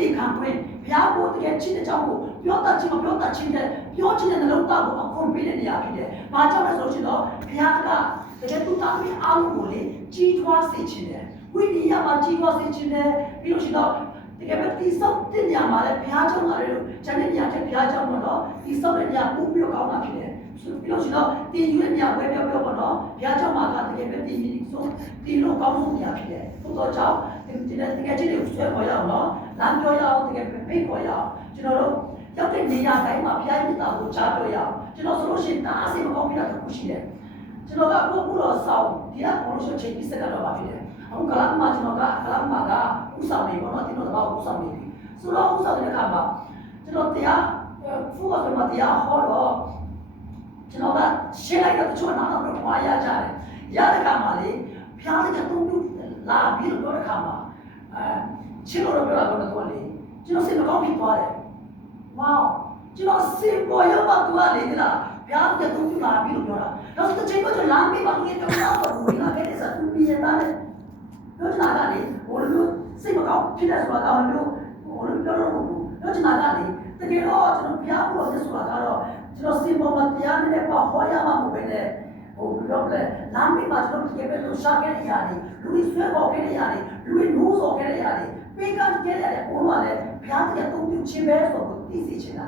တည်ခံခွင့်ဘုရားကိုတကယ်ချစ်တဲ့အကြောင်းကိုပြောတတ်ခြင်းမပြောတတ်ခြင်းတဲ့ပြောခြင်းတဲ့နှလုံးသားကိုအခွင့်ပေးတဲ့နေရာဖြစ်တယ်။ဘာကြောင့်လဲဆိုတော့ဘုရားကတကယ်သူသားမင်းအားလုံးကိုလေကြီးထွားစေခြင်းတယ်။ဝိနည်းမှာကြီးထွားစေခြင်းတယ်ပြီးလို့ရှိတော့တကယ်ပဲတိဆောက်တဲ့နေရာမှာလည်းဘုရားကျောင်းကလည်းကျန်တဲ့နေရာတဲ့ဘုရားကျောင်းတော့တိဆောက်တဲ့နေရာပို့ပြီးတော့ကောင်းတာဖြစ်တယ်။ပြီးလို့ရှိတော့တင်ယူတဲ့နေရာဝဲပြောပေါ့နော်ဘုရားကျောင်းမှာကတကယ်ပဲတင်ယူဆုံးတင်လို့ကောင်းဆုံးနေရာဖြစ်တယ်။သို့တော့ကြောင့်ဒီတကယ်ချင်းတွေဆွဲခေါ်ရအောင်နော်လမ်းပြောရအောင်တကယ်ဖိတ်ခေါ်ရအောင်ကျွန်တော်တို့ရောက်တဲ့နေရာတိုင်းမှာဘုရားမြတ်တာကိုကြားပြောရအောင်ကျွန်တော်ဆိုလို့ရှိရင်ဒါအစိမကောင်းပြတာတစ်ခုရှိတယ်ကျွန်တော်ကအခုတော့ဆောင်းဒီကဘောလို့ဆိုချိန်ပြီးစက်ကတော့ပါဖြစ်တယ်အခုကလာမှာကျွန်တော်ကကလာမှာကဥဆောင်နေပေါ့နော်ဒီတော့တော့ဥဆောင်နေပြီဆိုတော့ဥဆောင်တဲ့အခါမှာကျွန်တော်တရားဖူးကမှတရားဟောတော့ကျွန်တော်ကရှင်းလိုက်တော့တချို့နားတော့ခွာရကြတယ်ရတဲ့အခါမှာလေဘုရားကတုံ့ပြန်လာပြီးတော့တဲ့အခါမှာချင်းတော်ပြောတာကတော့လေကျွန်တော်စိတ်မကောင်းဖြစ်သွားတယ်ဝေါကျွန်တော်စိတ်ပေါ်ရောက်မှသူကလေဒီလားဘုရားကတုံ့ပြန်လာပြီးတော့ပြောတာနောက်တစ်ချိန်ကျတော့လမ်းပြီးမှသူကတော့ဝင်လာခဲ့တဲ့စာသူပြရတာလေပြောချင်တာကလေဟိုလိုစိတ်မကောင်းဖြစ်တဲ့ဆိုတာကတော့လို့ဟိုလိုပြောတော့ဘူးပြောချင်တာကလေတကယ်တော့ကျွန်တော်ဘုရားကိုဆက်ဆိုတာကတော့ကျွန်တော်စိတ်ပေါ်မှာတရားနဲ့ပေါ့ဟောရမှာမဟုတ်ပဲနဲ့ဟိုပြောလဲလမ်းပြီးမှကျွန်တော်တကယ်ပဲလို့ရှာခဲ့ရရတယ်လူတွေဆွဲပေါ်ခဲ့ရရတယ်လူတွေနိုးစော်ခဲ့ရရတယ်ပေးကမ်းခဲ့ရတယ်ဘုရားလည်းဘုရားကတုံ့ပြန်ခြင်းပဲဆိုတော့သိစေချင်တာ